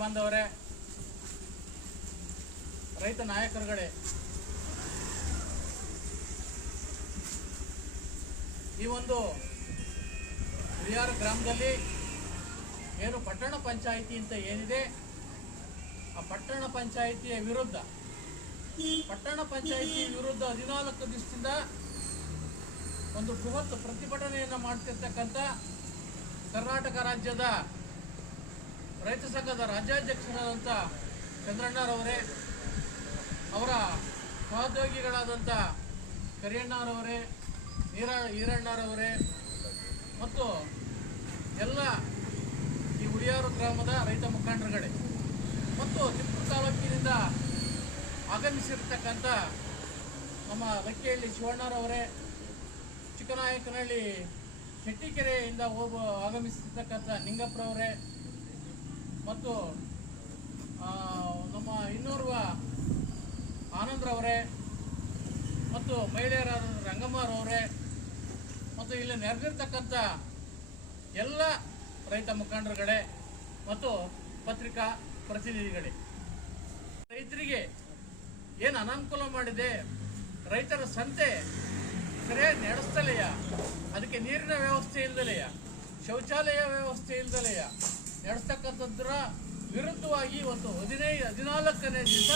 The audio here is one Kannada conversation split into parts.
ಬಾಂಧವರೇ, ರೈತ ನಾಯಕರುಗಳೇ, ಈ ಒಂದು ಹುಳಿಯಾರು ಗ್ರಾಮದಲ್ಲಿ ಏನು ಪಟ್ಟಣ ಪಂಚಾಯಿತಿ ಅಂತ ಏನಿದೆ, ಆ ಪಟ್ಟಣ ಪಂಚಾಯಿತಿಯ ವಿರುದ್ಧ 14 ದಿವಸದಿಂದ ಒಂದು ಬೃಹತ್ ಪ್ರತಿಭಟನೆಯನ್ನು ಮಾಡ್ತಿರ್ತಕ್ಕಂಥ ಕರ್ನಾಟಕ ರಾಜ್ಯದ ರೈತ ಸಂಘದ ರಾಜ್ಯಾಧ್ಯಕ್ಷರಾದಂಥ ಚಂದ್ರಣ್ಣರವರೇ, ಅವರ ಸಹೋದ್ಯೋಗಿಗಳಾದಂಥ ಕರಿಯಣ್ಣರವರೇ, ಈರಣ್ಣರವರೇ ಮತ್ತು ಎಲ್ಲ ಈ ಹುಳಿಯಾರು ಗ್ರಾಮದ ರೈತ ಮುಖಂಡರುಗಳೇ ಮತ್ತು ತಿಪ್ಪೂರು ತಾಲೂಕಿನಿಂದ ಆಗಮಿಸಿರ್ತಕ್ಕಂಥ ನಮ್ಮ ಲಕ್ಕಿಹಳ್ಳಿ ಶಿವಣ್ಣರವರೇ, ಚಿಕ್ಕನಾಯಕನಹಳ್ಳಿ ಶೆಟ್ಟಿಕೆರೆಯಿಂದ ಆಗಮಿಸಿರ್ತಕ್ಕಂಥ ನಿಂಗಪ್ಪರವರೇ ಮತ್ತು ನಮ್ಮ ಇನ್ನೋರ್ವ ಆನಂದ್ರವರೇ ಮತ್ತು ಮಹಿಳೆಯರಾದ ರಂಗಮ್ಮರವರೇ ಮತ್ತು ಇಲ್ಲಿ ನೆರೆದಿರ್ತಕ್ಕಂಥ ಎಲ್ಲ ರೈತ ಮುಖಂಡರುಗಳೇ ಮತ್ತು ಪತ್ರಿಕಾ ಪ್ರತಿನಿಧಿಗಳೇ, ರೈತರಿಗೆ ಏನು ಅನಾನುಕೂಲ ಮಾಡಿದೆ, ರೈತರ ಸಂತೆ ಸರಿಯಾಗಿ ನಡೆಸ್ತಲೆಯ, ಅದಕ್ಕೆ ನೀರಿನ ವ್ಯವಸ್ಥೆ ಇಲ್ದಲೆಯ, ಶೌಚಾಲಯ ವ್ಯವಸ್ಥೆ ಇಲ್ದಲೆಯ ನಡೆಸ್ತಕ್ಕಂಥದ್ರ ವಿರುದ್ಧವಾಗಿ ಇವತ್ತು 14ನೇ ದಿವಸ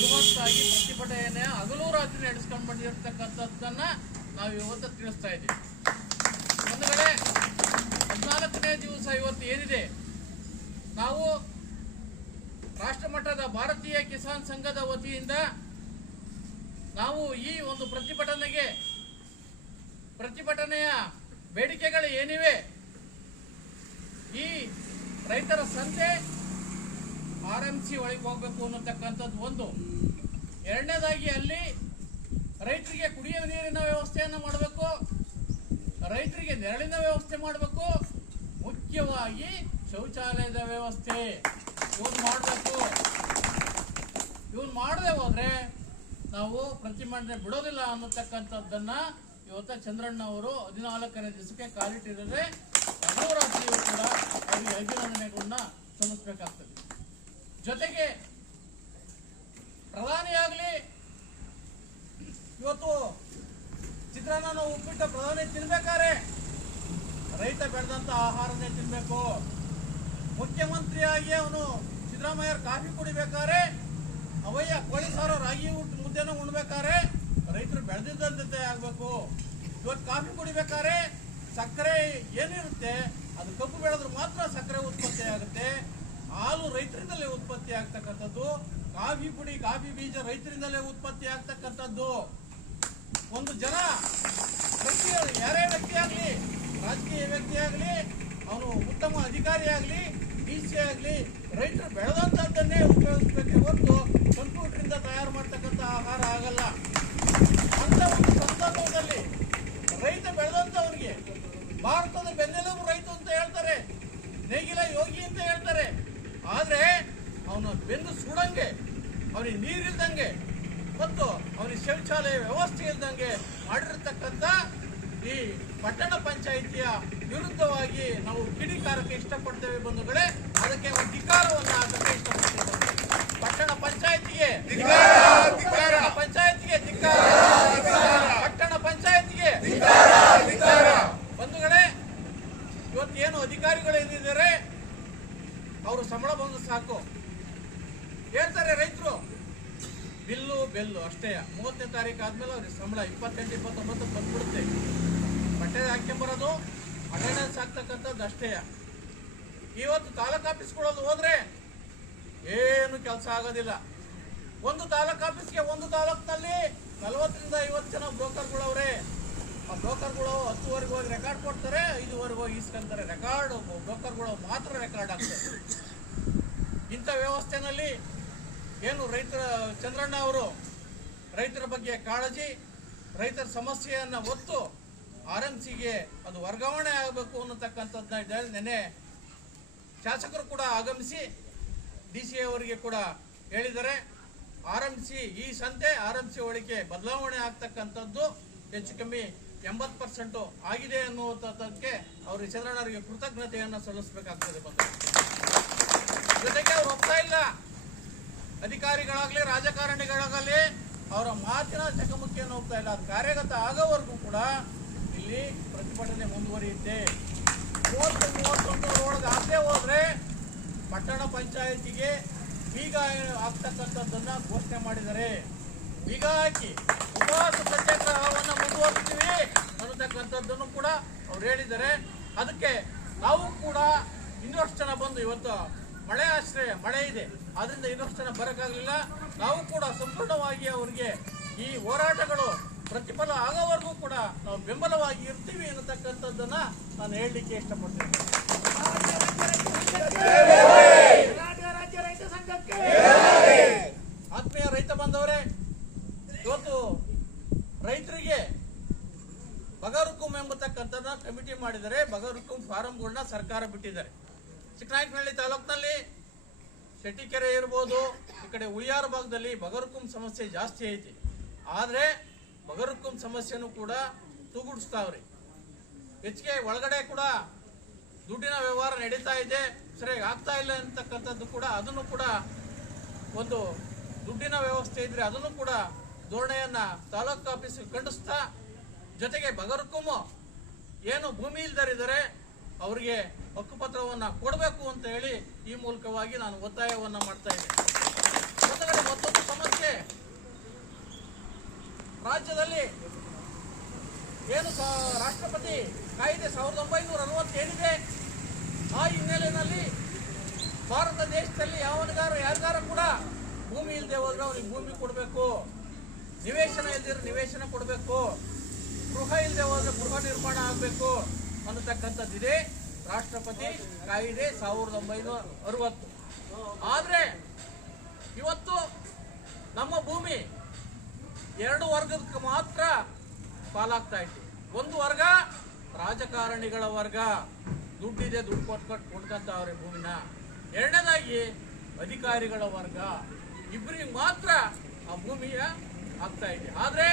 ಬೃಹತ್ತಾಗಿ ಪ್ರತಿಭಟನೆ ಹಗಲು ರಾತ್ರಿ ನಡೆಸ್ಕೊಂಡು ಬಂದಿರತಕ್ಕಂಥದ್ದನ್ನ ನಾವು ಇವತ್ತು ತಿಳಿಸ್ತಾ ಇದ್ದೀವಿ. ಒಂದು ಕಡೆ 14ನೇ ದಿವಸ ಇವತ್ತು ಏನಿದೆ, ನಾವು ರಾಷ್ಟ್ರ ಮಟ್ಟದ ಭಾರತೀಯ ಕಿಸಾನ್ ಸಂಘದ ವತಿಯಿಂದ ನಾವು ಈ ಒಂದು ಪ್ರತಿಭಟನೆಯ ಬೇಡಿಕೆಗಳು ಏನಿವೆ, ಈ ರೈತರ ಸಂತೆ RMC ಒಳಗೆ ಹೋಗಬೇಕು ಅನ್ನತಕ್ಕಂಥದ್ದು ಒಂದು. ಎರಡನೇದಾಗಿ ಅಲ್ಲಿ ರೈತರಿಗೆ ಕುಡಿಯುವ ನೀರಿನ ವ್ಯವಸ್ಥೆಯನ್ನು ಮಾಡಬೇಕು, ರೈತರಿಗೆ ನೆರಳಿನ ವ್ಯವಸ್ಥೆ ಮಾಡಬೇಕು, ಮುಖ್ಯವಾಗಿ ಶೌಚಾಲಯದ ವ್ಯವಸ್ಥೆ ಇವನು ಮಾಡಬೇಕು. ಇವನು ಮಾಡದೆ ಹೋದ್ರೆ ನಾವು ಪ್ರತಿಭಟನೆ ಬಿಡೋದಿಲ್ಲ ಅನ್ನತಕ್ಕಂಥದ್ದನ್ನ ಇವತ್ತು ಚಂದ್ರಣ್ಣ ಅವರು 14ನೇ ದಿವಸಕ್ಕೆ ಕಾಲಿಟ್ಟಿದ್ದಾರೆ. ಅಹೋರಾತ್ರಿಯೂ ಕೂಡ ಅವರಿಗೆ ಅಭಿನಂದನೆಗಳನ್ನ ಸಲ್ಲಿಸಬೇಕಾಗ್ತದೆ. ಜೊತೆಗೆ ಪ್ರಧಾನಿಯಾಗಲಿ ಇವತ್ತು ಚಿತ್ರಾನ್ನ ಉಪ್ಪಿಟ್ಟು ಪ್ರಧಾನಿ ತಿನ್ಬೇಕಾರೆ ರೈತ ಬೆಳೆದಂತ ಆಹಾರನೇ ತಿನ್ಬೇಕು. ಮುಖ್ಯಮಂತ್ರಿಯಾಗಿ ಅವನು ಸಿದ್ದರಾಮಯ್ಯ ಕಾಫಿ ಕುಡಿಬೇಕಾರೆ, ಅವಯ್ಯ ಕೋಳಿ ಸಾರು ರಾಗಿ ಮುದ್ದೆನೂ ಉಣ್ಬೇಕಾರೆ ರೈತರು ಬೆಳೆದಿದ್ದಂತೆ ಆಗ್ಬೇಕು. ಇವತ್ತು ಕಾಫಿ ಕುಡಿಬೇಕಾರೆ ಸಕ್ಕರೆ ಏನಿರುತ್ತೆ ಅದು ಕಬ್ಬು ಬೆಳೆದ್ರೆ ಮಾತ್ರ ಸಕ್ಕರೆ ಉತ್ಪತ್ತಿ ಆಗುತ್ತೆ. ಹಾಲು ರೈತರಿಂದಲೇ ಉತ್ಪತ್ತಿ ಆಗ್ತಕ್ಕಂಥದ್ದು, ಕಾಫಿ ಪುಡಿ ಕಾಫಿ ಬೀಜ ರೈತರಿಂದಲೇ ಉತ್ಪತ್ತಿ ಆಗ್ತಕ್ಕಂಥದ್ದು. ಒಂದು ಜನ ಯಾರೇ ವ್ಯಕ್ತಿ ಆಗಲಿ, ರಾಜಕೀಯ ವ್ಯಕ್ತಿ ಆಗಲಿ, ಅವನು ಉತ್ತಮ ಅಧಿಕಾರಿ ಆಗಲಿ, DC ಆಗಲಿ, ರೈತರು ಬೆಳೆದಂತದ್ದನ್ನೇ ಉಪಯೋಗಿಸಬೇಕೆ ಹೊರತು ಕಂಪ್ಯೂಟರಿಂದ ತಯಾರು ಮಾಡ್ತಕ್ಕಂಥ ಆಹಾರ ಆಗಲ್ಲ. ಅಂತ ಒಂದು ಸಂದರ್ಭದಲ್ಲಿ ರೈತ ಬೆಳೆದಂತವರಿಗೆ ಭಾರತದ ಬೆನ್ನೆಲುಬು ರೈತ ಅಂತ ಹೇಳ್ತಾರೆ, ನೇಗಿಲ ಯೋಗಿ ಅಂತ ಹೇಳ್ತಾರೆ. ಆದ್ರೆ ಅವನ ಬೆನ್ನು ಸುಡಂಗೆ, ಅವನಿಗೆ ನೀರಿಲ್ದಂಗೆ ಮತ್ತು ಅವನಿಗೆ ಶೌಚಾಲಯ ವ್ಯವಸ್ಥೆ ಇಲ್ದಂಗೆ ಮಾಡಿರತಕ್ಕಂಥ ಈ ಪಟ್ಟಣ ಪಂಚಾಯಿತಿಯ ವಿರುದ್ಧವಾಗಿ ನಾವು ಕಿಡಿಕಾರಕ್ಕೆ ಇಷ್ಟಪಡ್ತೇವೆ ಬಂಧುಗಳೇ. ಅದಕ್ಕೆ ಒಂದು ಧಿಕ್ಕಾರವನ್ನು ಹಾಕಕ್ಕೆ ಇಷ್ಟಪಡ್ತೇವೆ. ಪಟ್ಟಣ ಪಂಚಾಯಿತಿಗೆ ಪಟ್ಟಣ ಪಂಚಾಯಿತಿಗೆ ಬಂಧುಗಳೇ, ಇವತ್ತೇನು ಅಧಿಕಾರಿಗಳು ಏನಿದ್ದಾರೆ ಅವರು ಸಂಬಳ ಬಂದು ಸಾಕು ಹೇಳ್ತಾರೆ. ರೈತರು ಬೆಲ್ಲು ಅಷ್ಟೇ. 30ನೇ ತಾರೀಕು ಆದ್ಮೇಲೆ ಅವ್ರಿಗೆ ಸಂಬಳ 28, 29 ಬಂದ್ಬಿಡುತ್ತೆ. ಬಟ್ಟೆ ಹಾಕ್ಕೊಂಬರೋದು, ಅಟೆಂಡೆನ್ಸ್ ಆಗ್ತಕ್ಕಂಥದ್ದು ಅಷ್ಟೇ. ಇವತ್ತು ತಾಲೂಕು ಆಫೀಸ್ಗಳದ್ದು ಹೋದ್ರೆ ಏನು ಕೆಲಸ ಆಗೋದಿಲ್ಲ. ಒಂದು ತಾಲೂಕು ಆಫೀಸ್ಗೆ ಒಂದು ತಾಲೂಕಿನಲ್ಲಿ 40ರಿಂದ 50 ಜನ ಬ್ರೋಕರ್ಗಳವ್ರೆ. ಆ ಬ್ರೋಕರ್ಗಳು 10ವರೆಗೆ ಹೋಗಿ ರೆಕಾರ್ಡ್ ಕೊಡ್ತಾರೆ, 5ವರೆಗೆ ಹೋಗಿ ಇಸ್ಕೊಂತಾರೆ. ಬ್ರೋಕರ್ಗಳು ಮಾತ್ರ ರೆಕಾರ್ಡ್ ಆಗ್ತಾರೆ. ಇಂಥ ವ್ಯವಸ್ಥೆನಲ್ಲಿ ಏನು ಚಂದ್ರಣ್ಣ ಅವರು ರೈತರ ಬಗ್ಗೆ ಕಾಳಜಿ, ರೈತರ ಸಮಸ್ಯೆಯನ್ನು ಒತ್ತು RMCಗೆ ಅದು ವರ್ಗಾವಣೆ ಆಗಬೇಕು ಅನ್ನತಕ್ಕಂಥದ್ದನ್ನ ನೆನೆ ಶಾಸಕರು ಕೂಡ ಆಗಮಿಸಿ DC ಅವರಿಗೆ ಕೂಡ ಹೇಳಿದ್ದಾರೆ. RMC ಈ ಸಂತೆ RMC ಒಳಗೆ ಬದಲಾವಣೆ ಆಗ್ತಕ್ಕಂಥದ್ದು ಹೆಚ್ಚು ಕಮ್ಮಿ 80% ಆಗಿದೆ ಅನ್ನುವಂಥದ್ದಕ್ಕೆ ಅವರು ಚಂದ್ರಣ್ಣವರಿಗೆ ಕೃತಜ್ಞತೆಯನ್ನು ಸಲ್ಲಿಸಬೇಕಾಗ್ತದೆ. ಜೊತೆಗೆ ಅವರು ಹೋಗ್ತಾ ಇಲ್ಲ. ಅಧಿಕಾರಿಗಳಾಗ್ಲಿ ರಾಜಕಾರಣಿಗಳಾಗಲಿ ಅವರ ಮಾತಿನ ಚಕಮಕಿಯನ್ನು ಹೋಗ್ತಾ ಇಲ್ಲ. ಅದು ಕಾರ್ಯಗತ ಆಗೋವರೆಗೂ ಕೂಡ ಇಲ್ಲಿ ಪ್ರತಿಭಟನೆ ಮುಂದುವರಿಯುತ್ತೆ. 30-31 ಒಳಗೆ ಆಗದೆ ಹೋದ್ರೆ ಪಟ್ಟಣ ಪಂಚಾಯಿತಿಗೆ ಬೀಗ ಹಾಕ್ತಕ್ಕಂಥದ್ದನ್ನ ಘೋಷಣೆ ಮಾಡಿದ್ದಾರೆ. ಬೀಗ ಹಾಕಿ ಉಪವಾಸ ಸತ್ಯಾಗ್ರಹವನ್ನು ಮುಂದುವರಿಸ್ತೀವಿ ಅನ್ನತಕ್ಕಂಥದ್ದನ್ನು ಕೂಡ ಅವ್ರು ಹೇಳಿದ್ದಾರೆ. ಅದಕ್ಕೆ ನಾವು ಕೂಡ ಇನ್ನಷ್ಟು ಜನ ಬಂದು, ಇವತ್ತು ಮಳೆ ಆಶ್ರಯ ಮಳೆ ಇದೆ, ಆದ್ರಿಂದ ಇನ್ನಷ್ಟು ಜನ ಬರೋಕ್ಕಾಗಲಿಲ್ಲ. ನಾವು ಕೂಡ ಸಂಪೂರ್ಣವಾಗಿ ಅವರಿಗೆ ಈ ಹೋರಾಟಗಳು ಪ್ರತಿಫಲ ಆಗೋವರೆಗೂ ಕೂಡ ನಾವು ಬೆಂಬಲವಾಗಿ ಇರ್ತೀವಿ ಅನ್ನತಕ್ಕಂಥದ್ದನ್ನ ನಾನು ಹೇಳಲಿಕ್ಕೆ ಇಷ್ಟಪಡ್ತೀನಿ. ಆತ್ಮೀಯ ರೈತ ಬಾಂಧವರೇ, ಇವತ್ತು ರೈತರಿಗೆ ಬಗರುಕುಂ ಎಂಬತಕ್ಕಂಥದ್ದನ್ನ ಕಮಿಟಿ ಮಾಡಿದರೆ, ಬಗರುಕುಂ ಫಾರಂಗಳನ್ನ ಸರ್ಕಾರ ಬಿಟ್ಟಿದ್ದಾರೆ. ಚಿಕ್ಕನಾಯಕನಹಳ್ಳಿ ತಾಲೂಕಿನಲ್ಲಿ ಶೆಟ್ಟಿಕೆರೆ ಇರ್ಬೋದು, ಈ ಕಡೆ ಉಳಿಯಾರ ಭಾಗದಲ್ಲಿ ಬಗರುಕುಂ ಸಮಸ್ಯೆ ಜಾಸ್ತಿ ಐತಿ. ಆದರೆ ಬಗರುಕುಂ ಸಮಸ್ಯೆನೂ ಕೂಡ ತೂಗುಡಿಸ್ತಾವ್ರಿ. ಹೆಚ್ಚಿಗೆ ಒಳಗಡೆ ಕೂಡ ದುಡ್ಡಿನ ವ್ಯವಹಾರ ನಡೀತಾ ಇದೆ, ಸರಿಯಾಗಿ ಆಗ್ತಾ ಇಲ್ಲ ಅಂತಕ್ಕಂಥದ್ದು ಕೂಡ, ಅದನ್ನು ಕೂಡ ಒಂದು ದುಡ್ಡಿನ ವ್ಯವಸ್ಥೆ ಇದ್ರೆ ಅದನ್ನು ಕೂಡ ಧೋರಣೆಯನ್ನ ತಾಲೂಕು ಆಫೀಸಿಗೆ ಖಂಡಿಸ್ತಾ, ಜೊತೆಗೆ ಬಗರುಕುಂ ಏನು ಭೂಮಿ ಇಲ್ದರಿದ್ದಾರೆ ಅವರಿಗೆ ಹಕ್ಕುಪತ್ರವನ್ನ ಕೊಡಬೇಕು ಅಂತ ಹೇಳಿ ಈ ಮೂಲಕವಾಗಿ ನಾನು ಒತ್ತಾಯವನ್ನ ಮಾಡ್ತಾ ಇದ್ದೇನೆ. ಜೊತೆಗೆ ಮತ್ತೊಂದು ಸಮಸ್ಯೆ, ರಾಜ್ಯದಲ್ಲಿ ಏನು ರಾಷ್ಟ್ರಪತಿ ಕಾಯ್ದೆ 1960 ಏನಿದೆ, ಆ ಹಿನ್ನೆಲೆಯಲ್ಲಿ ಭಾರತ ದೇಶದಲ್ಲಿ ಯಾರಿಗಾರ ಕೂಡ ಭೂಮಿ ಇಲ್ಲದೆ ಹೋದ್ರೆ ಅವ್ರಿಗೆ ಭೂಮಿ ಕೊಡಬೇಕು, ನಿವೇಶನ ಇಲ್ದಿದ್ರೆ ನಿವೇಶನ ಕೊಡಬೇಕು, ಗೃಹ ಇಲ್ಲದೆ ಹೋದ್ರೆ ಗೃಹ ನಿರ್ಮಾಣ ಆಗಬೇಕು ಅನ್ನತಕ್ಕಂಥದ್ದಿದೆ ರಾಷ್ಟ್ರಪತಿ ಕಾಯ್ದೆ 1960. ಆದ್ರೆ ಇವತ್ತು ನಮ್ಮ ಭೂಮಿ 2 ವರ್ಗಕ್ಕೆ ಮಾತ್ರ ಪಾಲಾಗ್ತಾ ಇತ್ತು. ಒಂದು ವರ್ಗ ರಾಜಕಾರಣಿಗಳ ವರ್ಗ, ದುಡ್ಡಿದೆ, ದುಡ್ಡು ಕೊಟ್ಕೊಂತ ಅವ್ರೆ ಭೂಮಿನ. ಎರಡನೇದಾಗಿ ಅಧಿಕಾರಿಗಳ ವರ್ಗ, ಇಬ್ಬರಿಗೆ ಮಾತ್ರ ಆ ಭೂಮಿಯ ಆಗ್ತಾ ಇದೆ. ಆದ್ರೆ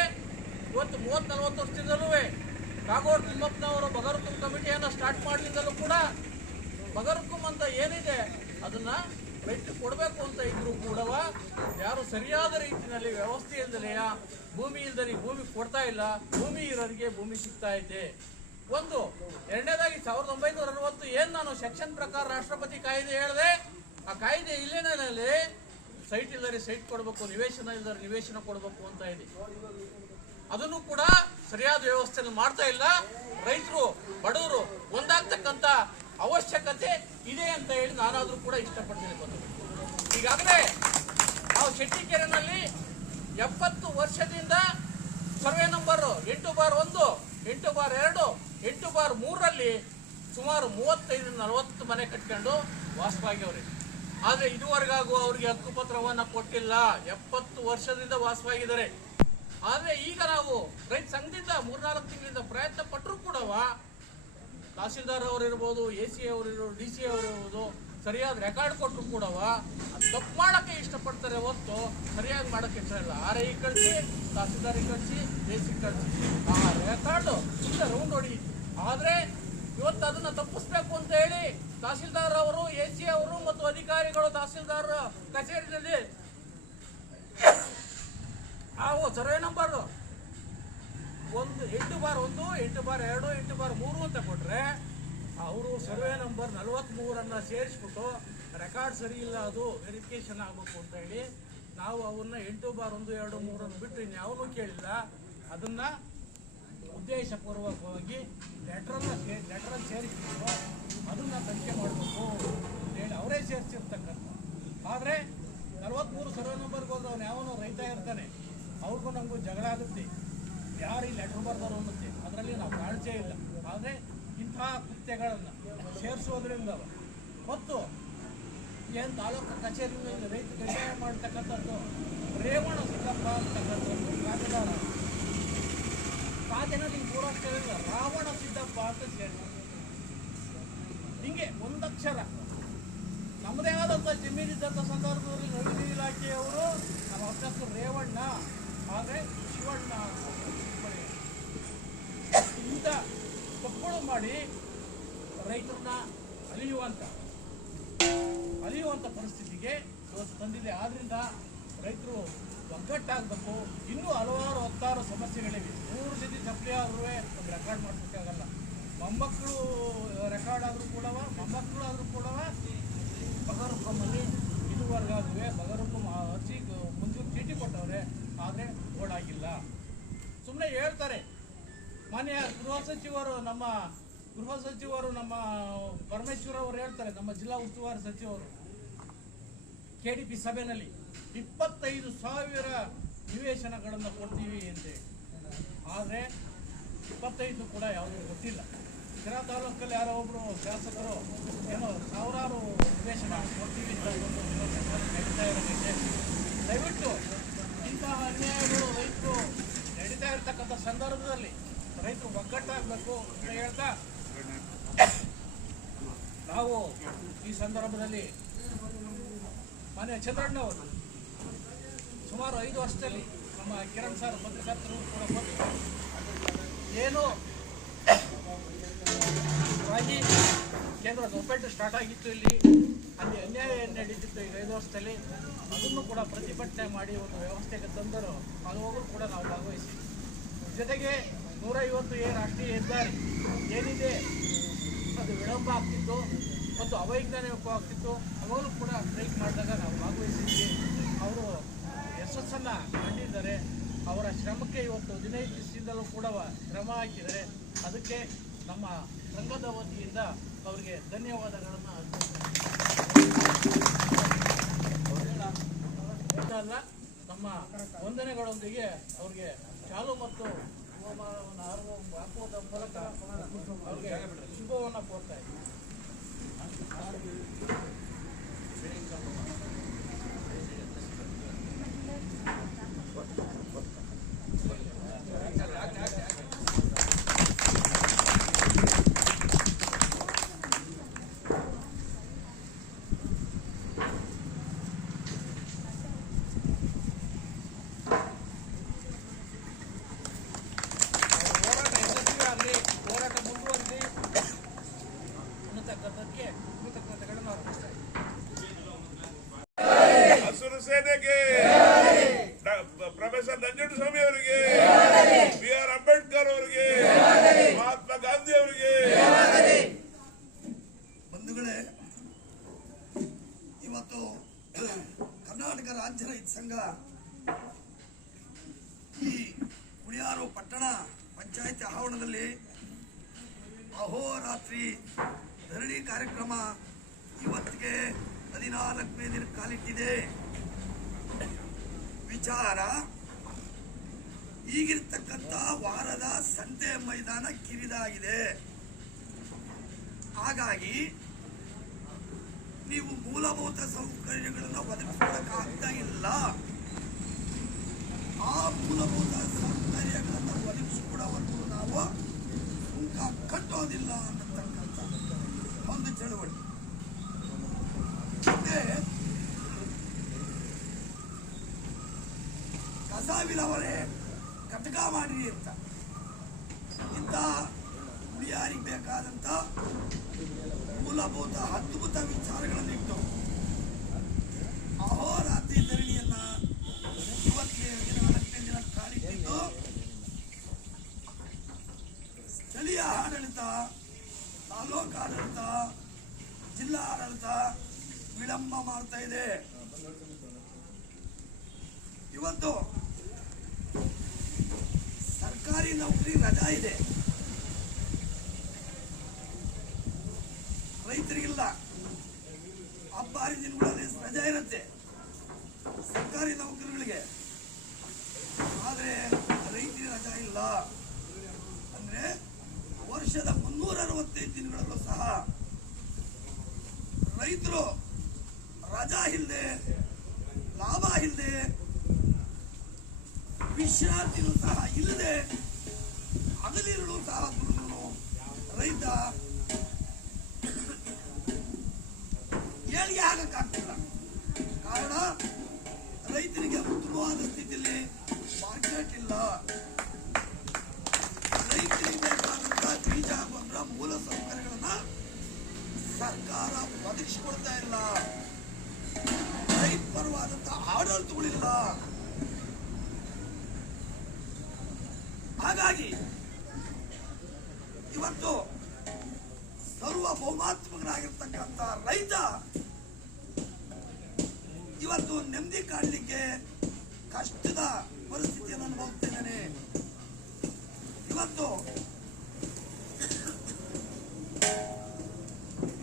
ಇವತ್ತು 30-40 ವರ್ಷದಿಂದಲೂ ಕಾಗೋಡು ತಿಮ್ಮಪ್ಪನವರು ಬಗರುಕುಂ ಕಮಿಟಿಯನ್ನು ಸ್ಟಾರ್ಟ್ ಮಾಡಲಿಂದಲೂ ಕೂಡ ಬಗರುಕುಂ ಅಂತ ಏನಿದೆ ಅದನ್ನ ರೈತರು ಕೊಡಬೇಕು ಅಂತ ಇದ್ರು ಕೂಡ ಯಾರು ಸರಿಯಾದ ರೀತಿಯಲ್ಲಿ ವ್ಯವಸ್ಥೆ ಇಲ್ದಲೆಯ ಭೂಮಿ ಇಲ್ದರಿ ಭೂಮಿ ಕೊಡ್ತಾ ಇಲ್ಲ. ಭೂಮಿ ಇರೋರಿಗೆ ಭೂಮಿ ಸಿಗ್ತಾ ಇದೆ. ಒಂದು. ಎರಡನೇದಾಗಿ 1960 ಏನ್ ನಾನು ಸೆಕ್ಷನ್ ಪ್ರಕಾರ ರಾಷ್ಟ್ರಪತಿ ಕಾಯ್ದೆ ಹೇಳಿದೆ, ಆ ಕಾಯ್ದೆ ಇಲ್ಲೇನಲ್ಲಿ ಸೈಟ್ ಇಲ್ಲರಿ ಸೈಟ್ ಕೊಡಬೇಕು, ನಿವೇಶನ ಇಲ್ಲದ್ರೆ ನಿವೇಶನ ಕೊಡಬೇಕು ಅಂತ ಇದೆ. ಅದನ್ನು ಕೂಡ ಸರಿಯಾದ ವ್ಯವಸ್ಥೆಯನ್ನು ಮಾಡ್ತಾ ಇಲ್ಲ. ರೈತರು ಬಡವರು ಒಂದಾಗ್ತಕ್ಕಂಥ ಅವಶ್ಯಕತೆ ಇದೆ ಅಂತ ಹೇಳಿ ನಾನಾದ್ರೂ ಕೂಡ ಇಷ್ಟಪಡ್ತೀನಿ. ಈಗಾಗಲೇ ನಾವು ಶೆಟ್ಟಿಕೆರೆನಲ್ಲಿ 70 ವರ್ಷದಿಂದ ಸರ್ವೆ ನಂಬರ್ 8/1, 8/2, 8/3 ಸುಮಾರು 35-40 ಮನೆ ಕಟ್ಕೊಂಡು ವಾಸವಾಗಿವ್ರಿ. ಆದ್ರೆ ಇದುವರೆಗಾಗೂ ಅವ್ರಿಗೆ ಹಕ್ಕುಪತ್ರವನ್ನ ಕೊಟ್ಟಿಲ್ಲ. 70 ವರ್ಷದಿಂದ ವಾಸವಾಗಿದ್ದಾರೆ. ಆದ್ರೆ ಈಗ ನಾವು ರೈತ ಸಂಘದಿಂದ 3-4 ತಿಂಗಳಿಂದ ಪ್ರಯತ್ನ ಪಟ್ಟರು ಕೂಡ ತಹಸೀಲ್ದಾರ್ ಅವರು ಇರ್ಬೋದು, AC ಅವರು ಇರ್ಬೋದು, DC ಅವರು ಇರ್ಬೋದು, ಸರಿಯಾದ ರೆಕಾರ್ಡ್ ಕೊಟ್ಟರು ಕೂಡ ತಪ್ಪು ಮಾಡಕ್ಕೆ ಇಷ್ಟಪಡ್ತಾರೆ ಹೊತ್ತು ಸರಿಯಾಗಿ ಮಾಡಕ್ಕೆ ಇಷ್ಟ ಇಲ್ಲ. RI ಕಳಿಸಿ, ತಹಸೀಲ್ದಾರಿಗೆ ಕಳಿಸಿ, AC ಕಳಿಸಿ, ಆ ರೆಕಾರ್ಡು ಸುಮ್ಮನೆ ರೌಂಡ್ ಹೊಡಿ. ಆದ್ರೆ ಇವತ್ತು ಅದನ್ನ ತಪ್ಪಿಸ್ಬೇಕು ಅಂತ ಹೇಳಿ ತಹಸೀಲ್ದಾರ್ ಅವರು, AC ಅವರು ಮತ್ತು ಅಧಿಕಾರಿಗಳು ತಹಸೀಲ್ದಾರ್ ಕಚೇರಿಯಲ್ಲಿ ಸರ್ವೆ ನಂಬರ್ 8/1, 8/2, 8/3 ಅಂತ ಕೊಟ್ರೆ ಅವರು ಸರ್ವೆ ನಂಬರ್ 43 ಸೇರಿಸ್ಬಿಟ್ಟು ರೆಕಾರ್ಡ್ ಸರಿ ಇಲ್ಲ, ಅದು ವೆರಿಫಿಕೇಶನ್ ಆಗಬೇಕು ಅಂತ ಹೇಳಿ ನಾವು ಅವನ್ನ 8/1, 2, 3 ಬಿಟ್ಟು ಇನ್ಯಾವೂ ಕೇಳಿಲ್ಲ. ಅದನ್ನ ಉದ್ದೇಶಪೂರ್ವಕವಾಗಿ ಲೆಟ್ರಲ್ಲಿ ಸೇರಿಸ್ಬಿಟ್ಟು ಅದನ್ನ ತನಿಖೆ ಮಾಡಬೇಕು ಅಂತ ಹೇಳಿ ಅವರೇ ಸೇರಿಸಿರ್ತಕ್ಕಂಥ. ಆದರೆ 43 ಸರ್ವೆ ನಂಬರ್ಗೆ ಹೋದ್ರೆ ಅವನು ಯಾವನೋ ರೈತ ಇರ್ತಾನೆ, ಅವ್ರಿಗೂ ನಮಗೂ ಜಗಳ ಆಗುತ್ತೆ, ಯಾರು ಈ ಲೆಟ್ರ್ ಬರ್ದಾರೋ ಅನ್ನುತ್ತೆ. ಅದರಲ್ಲಿ ನಾವು ಕಾಳಜಿ ಇಲ್ಲ. ಆದರೆ ಇಂತಹ ಕೃತ್ಯಗಳನ್ನು ಸೇರಿಸೋದ್ರಿಂದ ಮತ್ತು ಏನು ತಾಲೂಕು ಕಚೇರಿಯಲ್ಲಿ ರೈತ ಕಷಾಯ ಮಾಡ್ತಕ್ಕಂಥದ್ದು ರೇವಣ ಸಿದ್ದಪ್ಪ ಅಂತಕ್ಕಂಥದ್ದು ಖಾತೆದಾರ, ಖಾತೆನಲ್ಲಿ ಪೂರೈಸಿದ ರಾವಣ ಸಿದ್ದಪ್ಪ ಅಂತ ಸೇರಿ ಹಿಂಗೆ ಒಂದಕ್ಷರ ನಮ್ಮದೇ ಆದಂಥ ಜಮೀನಿದ್ದಂಥ ಸಂದರ್ಭದಲ್ಲಿ ರೆವಿನ್ಯೂ ಇಲಾಖೆಯವರು ನಮ್ಮ ಅಧ್ಯಕ್ಷರು ರೇವಣ್ಣ, ಆದರೆ ಶಿವಣ್ಣ ಇಂಥ ತಪ್ಪುಗಳು ಮಾಡಿ ರೈತರನ್ನ ಅಲಿಯುವಂತ ಅಲಿಯುವಂಥ ಪರಿಸ್ಥಿತಿಗೆ ಇವತ್ತು ತಂದಿದೆ. ಆದ್ದರಿಂದ ರೈತರು ಒಗ್ಗಟ್ಟಾಗಬೇಕು. ಇನ್ನೂ ಹತ್ತಾರು ಸಮಸ್ಯೆಗಳಿವೆ. 3 ಸತಿ ಚಪ್ಪಲಿ ಆದ್ರೂ ರೆಕಾರ್ಡ್ ಮಾಡೋಕ್ಕಾಗಲ್ಲ. ಮೊಮ್ಮಕ್ಕಳು ರೆಕಾರ್ಡ್ ಆದರೂ ಕೂಡ ಮೊಮ್ಮಕ್ಕಳು ಆದರೂ ಕೂಡ ಬಗರುಕಮ್ಮಲ್ಲಿ ಇದುವರೆಗಾಗುವೆ ಬಗರುಕಮ್ಮ ಅರ್ಜಿ ಮುಂಚೂರು ಚೀಟಿ ಕೊಟ್ಟವ್ರೆ, ಆದರೆ ಓಡಾಗಿಲ್ಲ. ಸುಮ್ಮನೆ ಹೇಳ್ತಾರೆ. ಮಾನ್ಯ ಗೃಹ ಸಚಿವರು ನಮ್ಮ ಪರಮೇಶ್ವರ್ ಅವರು ಹೇಳ್ತಾರೆ, ನಮ್ಮ ಜಿಲ್ಲಾ ಉಸ್ತುವಾರಿ ಸಚಿವರು KDP ಸಭೆಯಲ್ಲಿ 25,000 ನಿವೇಶನಗಳನ್ನು ಕೊಡ್ತೀವಿ ಅಂತೆ. ಆದರೆ 25 ಕೂಡ ಯಾವುದೂ ಗೊತ್ತಿಲ್ಲ. ಶಿರಾ ತಾಲೂಕಲ್ಲಿ ಯಾರೋ ಒಬ್ಬರು ಶಾಸಕರು ಏನೋ ಸಾವಿರಾರು ನಿವೇಶನ ಕೊಡ್ತೀವಿ ಅಂತ ನಡೀತಾ ಇರೋದಕ್ಕೆ ದಯವಿಟ್ಟು ಇಂತಹ ಅನ್ಯಾಯಗಳು ರೈತರು ನಡೀತಾ ಇರ್ತಕ್ಕಂಥ ಸಂದರ್ಭದಲ್ಲಿ ರೈತರು ಒಗ್ಗಟ್ಟಾಗಬೇಕು ಅಂತ ಹೇಳ್ತಾ ನಾವು ಈ ಸಂದರ್ಭದಲ್ಲಿ ಮಾನ್ಯ ಚಂದ್ರಣ್ಣವರು ಸುಮಾರು 5 ವರ್ಷದಲ್ಲಿ ನಮ್ಮ ಕಿರಣ್ ಸರ್ ಪತ್ರಕರ್ತರು ಕೂಡ ಬಂದು ಏನು ರಾಗಿ ಕೇಂದ್ರದ ಒಪ್ಪಟ್ಟು ಸ್ಟಾರ್ಟ್ ಆಗಿತ್ತು, ಅಲ್ಲಿ ಅನ್ಯಾಯ ನಡೀತಿತ್ತು ಈಗ 5 ವರ್ಷದಲ್ಲಿ, ಅದನ್ನು ಕೂಡ ಪ್ರತಿಭಟನೆ ಮಾಡಿ ಒಂದು ವ್ಯವಸ್ಥೆಗೆ ತಂದರು. ಅದುವಾಗಲೂ ಕೂಡ ನಾವು ಭಾಗವಹಿಸಿದ್ವಿ. ಜೊತೆಗೆ 150 ರಾಷ್ಟ್ರೀಯ ಹೆದ್ದಾರಿ ಏನಿದೆ ಅದು ವಿಳಂಬ ಆಗ್ತಿತ್ತು ಮತ್ತು ಅವೈಜ್ಞಾನಿಕವಾಗ್ತಿತ್ತು. ಅವಾಗಲೂ ಕೂಡ ಸ್ಟ್ರೈಕ್ ಮಾಡಿದಾಗ ನಾವು ಭಾಗವಹಿಸಿದ್ವಿ. ಅವರು ಯಶಸ್ಸನ್ನು ಕಂಡಿದ್ದಾರೆ. ಅವರ ಶ್ರಮಕ್ಕೆ ಇವತ್ತು 15 ದಿವಸದಿಂದಲೂ ಕೂಡ ಶ್ರಮ ಹಾಕಿದ್ದಾರೆ. ಅದಕ್ಕೆ ನಮ್ಮ ಸಂಘದ ವತಿಯಿಂದ ಅವರಿಗೆ ಧನ್ಯವಾದಗಳನ್ನು ಅಲ್ಲ ನಮ್ಮ ವಂದನೆಗಳೊಂದಿಗೆ ಅವರಿಗೆ ಚಾಲು ಮತ್ತು ಹಾಕುವುದರ ಮೂಲಕ ಅವರಿಗೆ ಶುಭವನ್ನು ಕೋರ್ತಾ ಇದ್ದೀವಿ. ಹೋರಾಟ ಮುಂದುವರಿಸಿ ಕೃತಜ್ಞತೆಗಳನ್ನು ಅರ್ಪಿಸ್ತಾರೆ. ಹಸಿರು ಸೇನೆಗೆ, ಪ್ರೊಫೆಸರ್ ನಂಜುಂಡಸ್ವಾಮಿ ಅವರಿಗೆ, BR ಅಂಬೇಡ್ಕರ್ ಅವರಿಗೆ, ಮಹಾತ್ಮ ಗಾಂಧಿ ಅವರಿಗೆ. ಬಂಧುಗಳೇ, ಇವತ್ತು ಕರ್ನಾಟಕ ರಾಜ್ಯ ರೈತ ಸಂಘ ಈ ಹುಳಿಯಾರು ಪಟ್ಟಣ ಪಂಚಾಯತಿ ಆವರಣದಲ್ಲಿ ಅಹೋರಾತ್ರಿ ಧರಣಿ ಕಾರ್ಯಕ್ರಮ ಇವತ್ತಿಗೆ 14ನೇ ದಿನ ಕಾಲಿಟ್ಟಿದೆ. ವಿಚಾರ ಈಗಿರ್ತಕ್ಕಂಥ ವಾರದ ಸಂತೆ ಮೈದಾನ ಕಿರಿದಾಗಿದೆ. ಹಾಗಾಗಿ ನೀವು ಮೂಲಭೂತ ಸೌಕರ್ಯಗಳನ್ನು ಒದಗಿಸಬೇಕಾಗ್ತಾ ಇಲ್ಲ. ಆ ಮೂಲಭೂತ ಸೌಕರ್ಯಗಳನ್ನು ಒದಗಿಸಿಕೊಡೋವರೆಗೂ ನಾವು ಸುಂಕ ಕಟ್ಟೋದಿಲ್ಲ ಅನ್ನತಕ್ಕಂಥ ಒಂದು ಚಳವಳಿ. ಕಸ ವಿಲೇವಾರಿ ಘಟಕ ಮಾಡಿರಿ ಅಂತ ಇಂಥ ಹುಳಿಯಾರಿಗೆ ಬೇಕಾದಂತ ಮೂಲಭೂತ ಅದ್ಭುತ ವಿಚಾರಗಳನ್ನಿಟ್ಟು ಅಹೋರಾತ್ರಿ ಧರಣಿಯನ್ನ ಇವತ್ತಿಗೆ 14ನೇ ದಿನ ಕಾಲಿಟ್ಟಿದ್ದು ಸ್ಥಳೀಯ ಆಡಳಿತ, ತಾಲೂಕು ಆಡಳಿತ, ಜಿಲ್ಲಾ ಆಡಳಿತ ವಿಳಂಬ ಮಾಡ್ತಾ ಇದೆ. ಇವತ್ತು ಸರ್ಕಾರಿ ನೌಕರಿ ರಜಾ ಇದೆ, ರೈತರಿಗಿಲ್ಲ. ಹಬ್ಬ ಹರಿದಿನಗಳಲ್ಲಿ ರಜಾ ಇರುತ್ತೆ ಸರ್ಕಾರಿ ನೌಕರಿಗಳಿಗೆ, ಆದರೆ ರೈತರಿಗೆ ರಜಾ ಇಲ್ಲ. ಅಂದ್ರೆ ವರ್ಷದ 365 ದಿನಗಳಲ್ಲೂ ಸಹ ರೈತರು ರಜಾ ಇಲ್ಲದೆ, ಲಾಭ ಇಲ್ಲದೆ, ವಿಶ್ರಾಂತಿನೂ ಸಹ ಇಲ್ಲದೆ ಹಗಲಿರುಳು ಸಹ ದುಡಿದು ರೈತ ಏಳಿಗೆ ಆಗಕ್ಕಾಗ್ತಿಲ್ಲ. ಕಾರಣ ರೈತರಿಗೆ ಉತ್ತಮವಾದ ಸ್ಥಿತಿಯಲ್ಲಿ ಮಾರ್ಕೆಟ್ ಇಲ್ಲ. ರೈತರಿಗೆ ಬೇಕಾದಂತಹ ಬೀಜ, ಗೊಬ್ಬರ, ಮೂಲ ಸೌಕರ್ಯಗಳನ್ನ ಸರ್ಕಾರ ಒದಗಿಸಿಕೊಡ್ತಾ ಇಲ್ಲ. ಸೂಕ್ತವಾದಂತಹ ಆಡಳಿತಗಳಿಲ್ಲ. ಹಾಗಾಗಿ ಇವತ್ತು ಸರ್ವಭೌಮಾತ್ಮಕನಾಗಿರ್ತಕ್ಕಂಥ ರೈತ ಇವತ್ತು ನೆಮ್ಮದಿ ಕಾಣಲಿಕ್ಕೆ ಕಷ್ಟದ ಪರಿಸ್ಥಿತಿಯನ್ನು ಅನುಭವಿಸ್ತಿದ್ದಾನೆ. ಇವತ್ತು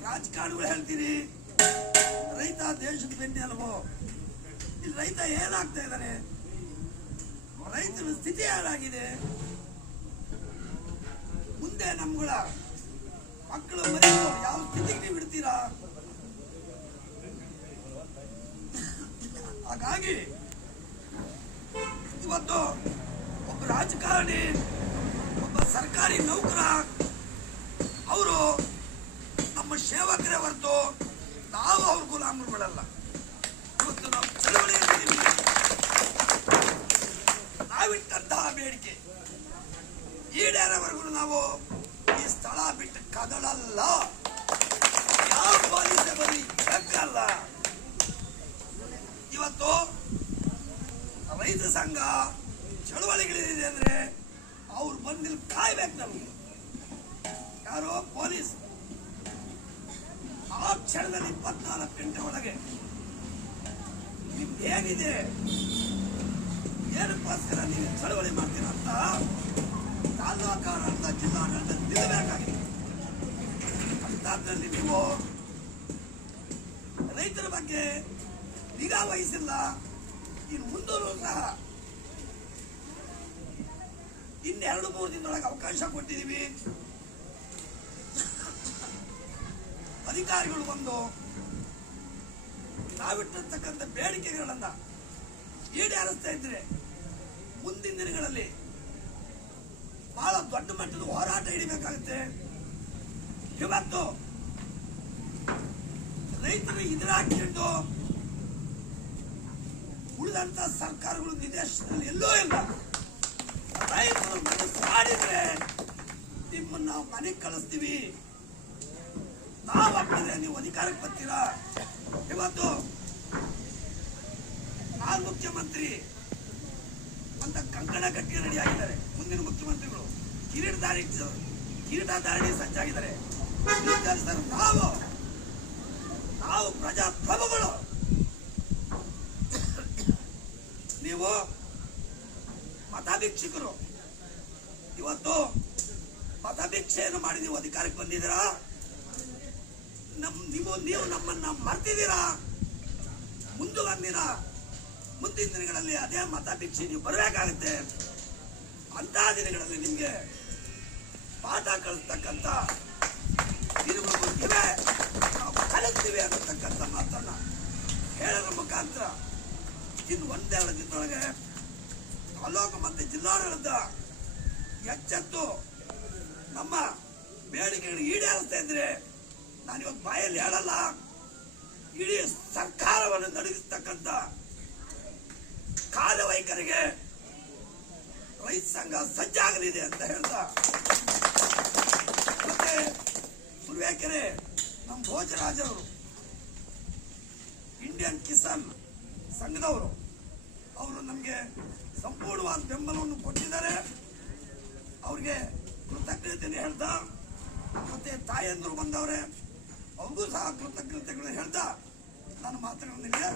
ರಾಜಕಾರಣಿಗಳು ಹೇಳ್ತೀರಿ ರೈತ ದೇಶದ ಬೆನ್ನೆಲುಬು. ಇಲ್ಲಿ ರೈತ ಏನಾಗ್ತಾ ಇದ್ದಾನೆ, ರೈತನ ಸ್ಥಿತಿ ಏನಾಗಿದೆ, ಮುಂದೆ ನಮ್ಗಳ ಮಕ್ಕಳು ಮನೆಗಳು ಯಾವ ಸ್ಥಿತಿಗೆ ನೀವು ಇಡ್ತೀರಾ? ಹಾಗಾಗಿ ಇವತ್ತು ಒಬ್ಬ ರಾಜಕಾರಣಿ, ಒಬ್ಬ ಸರ್ಕಾರಿ ನೌಕರ ಅವರು ನಮ್ಮ ಸೇವಕರೇ ಹೊರತು ನಾವು ಅವ್ರ ಗುಲಾಮರುಗಳಲ್ಲ. ಇವತ್ತು ನಾವು ಚಳವಳಿಯಲ್ಲಿ ನಾವಿಟ್ಟಂತಹ ಬೇಡಿಕೆ ಈಡೇರವರೆಗೂ ನಾವು ಈ ಸ್ಥಳ ಬಿಟ್ಟು ಕದಳಲ್ಲ. ಯಾವ ಪಾಲಿಸೆ ಬರೀ ಬೇಕಲ್ಲ. ಇವತ್ತು ರೈತ ಸಂಘ ಚಳವಳಿಗಳಿದೆ ಅಂದ್ರೆ ಅವ್ರು ಬಂದಿಲ್ಲಿ ಕಾಯ್ಬೇಕು. ನಮ್ಗೆ ಯಾರೋ ಪೊಲೀಸ್ ಆ ಕ್ಷಣದಲ್ಲಿ 24 ಗಂಟೆ ಒಳಗೆ ನಿಮ್ಗೆ ಹೇಗಿದೆ, ಏನಕ್ಕೋಸ್ಕರ ನೀವು ಚಳವಳಿ ಮಾಡ್ತೀರ ಅಂತ ತಾಲೂಕಾಡಳಿತ ಜಿಲ್ಲಾಡಳಿತ ನಿಲ್ಲಬೇಕಾಗಿದೆ. ಅಂತದ್ರಲ್ಲಿ ನೀವು ರೈತರ ಬಗ್ಗೆ ನಿಗಾ ವಹಿಸಿಲ್ಲ. ಇನ್ನು ಮುಂದೂ ಸಹ ಇನ್ನೆರಡು 3 ದಿನದೊಳಗೆ ಅವಕಾಶ ಕೊಟ್ಟಿದ್ದೀವಿ. ಅಧಿಕಾರಿಗಳು ಬಂದು ನಾವಿಟ್ಟಿರ್ತಕ್ಕಂಥ ಬೇಡಿಕೆಗಳನ್ನ ಈಡೇರಿಸ್ತಾ ಇದ್ರೆ ಮುಂದಿನ ದಿನಗಳಲ್ಲಿ ಬಹಳ ದೊಡ್ಡ ಮಟ್ಟದ ಹೋರಾಟ ಹಿಡಿಬೇಕಾಗುತ್ತೆ. ಇವತ್ತು ರೈತರು ಎದುರಾಗಿದ್ದು ಉಳಿದಂತ ಸರ್ಕಾರಗಳು ನಿದೇಶದಲ್ಲಿ ಎಲ್ಲೂ ಇಲ್ಲ. ರೈತರು ಮನಸ್ಸು ಮಾಡಿದ್ರೆ ನಿಮ್ಮನ್ನ ನಾವು ಮನೆಗೆ ಕಳಿಸ್ತೀವಿ, ನಾವಪ್ಪಿದ್ರೆ ನೀವು ಅಧಿಕಾರಕ್ಕೆ ಬರ್ತೀರಾ. ಇವತ್ತು ನಾನು ಮುಖ್ಯಮಂತ್ರಿ ಅಂತ ಕಂಕಣ ಕಟ್ಟಿ ರೆಡಿ ಆಗಿದ್ದಾರೆ. ಮುಂದಿನ ಮುಖ್ಯಮಂತ್ರಿಗಳು ಕಿರೀಟಧಾರಣಿ ಸಜ್ಜಾಗಿದ್ದಾರೆ. ನಾವು ಪ್ರಜಾಪ್ರಭುಗಳು, ನೀವು ಮತಭಿಕ್ಷಕರು. ಇವತ್ತು ಮತಭಿಕ್ಷೆಯನ್ನು ಮಾಡಿ ನೀವು ಅಧಿಕಾರಕ್ಕೆ ಬಂದಿದ್ದೀರಾ. ನೀವು ನಮ್ಮನ್ನ ಮರ್ತಿದ್ದೀರಾ. ಮುಂದಿನ ದಿನಗಳಲ್ಲಿ ಅದೇ ಮತಭಿಕ್ಷೆ ನೀವು ಬರಬೇಕಾಗುತ್ತೆ. ಅಂತ ದಿನಗಳಲ್ಲಿ ನಿಮ್ಗೆ ಪಾಠ ಕಳಿಸ್ತಕ್ಕಂಥ ದಿನಗಳು ಇವೆ. ನಾವು ಕಲಿಸ್ತೀವಿ ಅನ್ನತಕ್ಕಂಥ ಮಾತನ್ನ ಹೇಳೋದ್ರ ಮುಖಾಂತರ ಇನ್ನು 1-2 ದಿನದೊಳಗೆ ತಾಲೂಕು ಮತ್ತು ಜಿಲ್ಲಾಡಳಿತ ಎಚ್ಚೆತ್ತು ನಮ್ಮ ಬೇಡಿಕೆಗಳು ಈಡೇರಿಸ್ತಾ ಇದ್ರೆ ನಾನು ಇವತ್ತು ಬಾಯಲ್ಲಿ ಹೇಳಲ್ಲ, ಇಡೀ ಸರ್ಕಾರವನ್ನು ನಡಗಿಸ್ತಕ್ಕಂಥ ಕಾರ್ಯವೈಖರಿಗೆ ರೈತ ಸಂಘ ಸಜ್ಜಾಗಲಿದೆ ಅಂತ ಹೇಳ್ತಾ, ಮತ್ತೆ ತುರುವೇಕೆರೆ ನಮ್ಮ ಭೋಜರಾಜವರು ಇಂಡಿಯನ್ ಕಿಸಾನ್ ಸಂಘದವರು ಅವರು ನಮಗೆ ಸಂಪೂರ್ಣವಾದ ಬೆಂಬಲವನ್ನು ಕೊಟ್ಟಿದ್ದಾರೆ. ಅವ್ರಿಗೆ ಕೃತಜ್ಞತೆಯನ್ನು ಹೇಳ್ತಾ, ಮತ್ತೆ ತಾಯಂದರು ಬಂದವರೇ ಅವ್ರಿಗೂ ಸಹ ಕೃತಜ್ಞತೆಗಳನ್ನು ಹೇಳ್ತಾ ನನ್ನ ಮಾತುಗಳೊಂದಿಗೆ